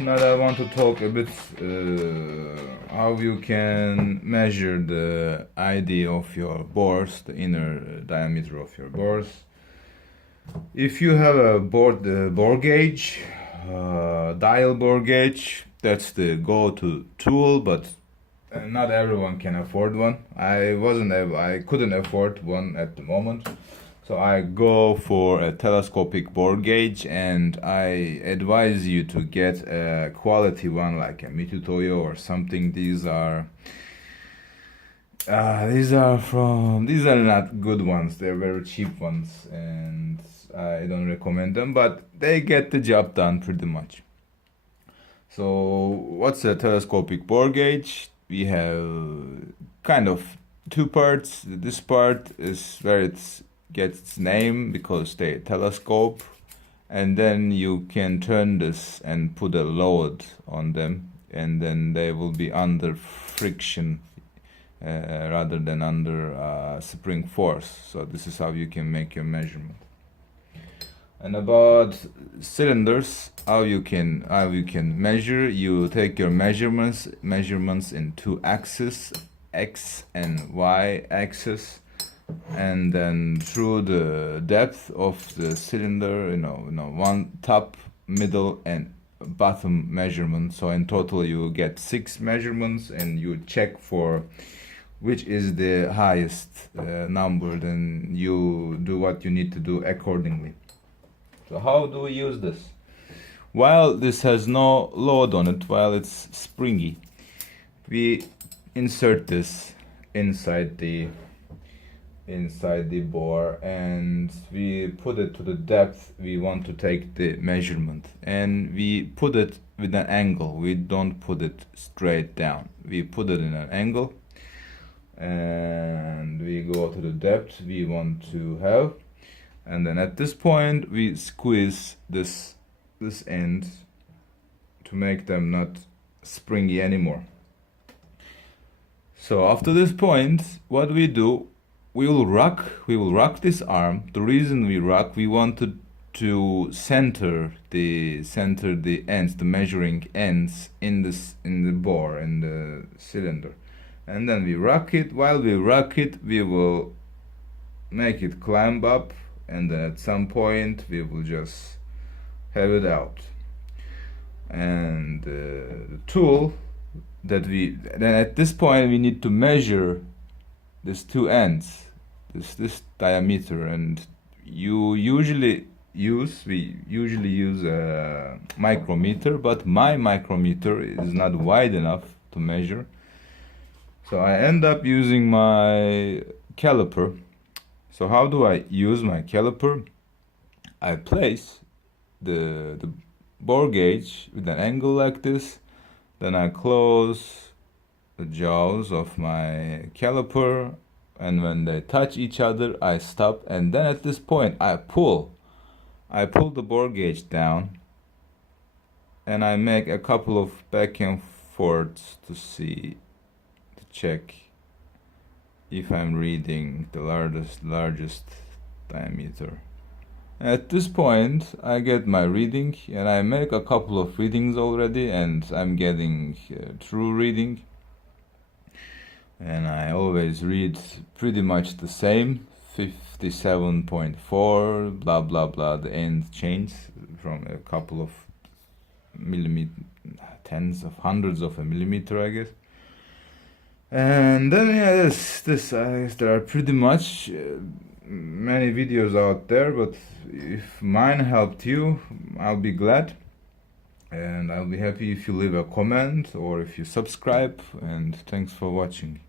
now I want to talk a bit how you can measure the ID of your bores, the inner diameter of your bores. If you have a bore gauge, dial bore gauge, that's the go-to tool, but not everyone can afford one. I couldn't afford one at the moment. So I go for a telescopic bore gauge, and I advise you to get a quality one like a Mitutoyo or something. These are not good ones. They're very cheap ones, and I don't recommend them, but they get the job done pretty much. So what's a telescopic bore gauge? We have kind of two parts. This part is where it gets its name because they telescope, and then you can turn this and put a load on them, and then they will be under friction rather than under spring force. So this is how you can make your measurement. And about cylinders, how you can measure. You take your measurements in two axes, x and y axis, and then through the depth of the cylinder, one top, middle, and bottom measurement. So in total you get 6 measurements, and you check for which is the highest number. Then you do what you need to do accordingly. So how do we use this? While this has no load on it, while it's springy, we insert this inside the bore, and we put it to the depth we want to take the measurement, and we put it with an angle. We don't put it straight down. We put it in an angle, and we go to the depth we want to have, and then at this point we squeeze this end to make them not springy anymore. So after this point, what we do, we will rock this arm. The reason we rock, we wanted to center the ends, the measuring ends in the bore, in the cylinder, and then we rock it. While we rock it, we will make it climb up, and then at some point we will just have it out. And the tool that then at this point we need to measure these two ends, this diameter, and we usually use a micrometer, but my micrometer is not wide enough to measure, so I end up using my caliper. So how do I use my caliper? I place the bore gauge with an angle like this, then I close the jaws of my caliper, and when they touch each other I stop, and then at this point I pull the bore gauge down, and I make a couple of back and forths to check if I'm reading the largest diameter. At this point I get my reading, and I make a couple of readings already, and I'm getting true reading, and I always read pretty much the same, 57.4 blah blah blah. The end changes from a couple of millimeter, tens of hundreds of a millimeter, I guess. And then there are pretty much many videos out there, but if mine helped you, I'll be glad, and I'll be happy if you leave a comment or if you subscribe, and thanks for watching.